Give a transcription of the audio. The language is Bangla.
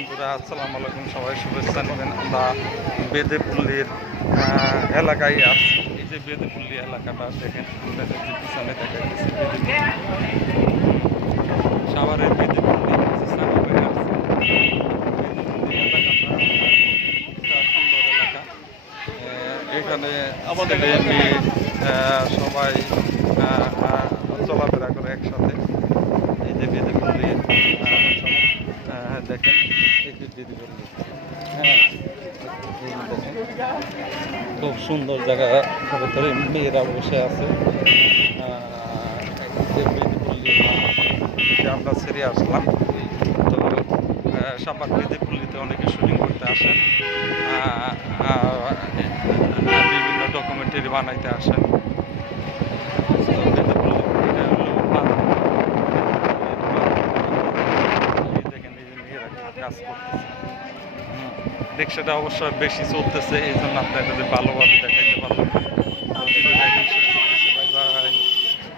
বন্ধুরা, আসসালামু আলাইকুম। সবাই শুভেচ্ছা নেবেন। আমরা বেদেপল্লীর এলাকায় আছি। এই যে বেদেপল্লী এলাকাটা দেখেন, আপনাদের যে পিছনে দেখা গেছে সাভারের বেদেপল্লী সানিপাড়ে আছে। বেদেপল্লী এলাকাটা খুব সুন্দর এলাকা। এখানে ছেলে মেয়ে সবাই চলাফেরা করে একসাথে। এই যে বেদেপল্লী দেখেন, এই যে বেদেপল্লী, হ্যাঁ দেখেন খুব সুন্দর জায়গা। ভিতরে মেয়েরা বসে আছে। আমরা ছেড়ে আসলাম তো সাপার বেদেপল্লীতে অনেকে শুটিং করতে আসেন, বিভিন্ন ডকুমেন্টারি বানাইতে আসেন। কাজ করতেছে, রিক্সাটা অবশ্য বেশি চলতেছে, এই জন্য আপনাদের ভালোভাবে দেখাইতে পারলাম।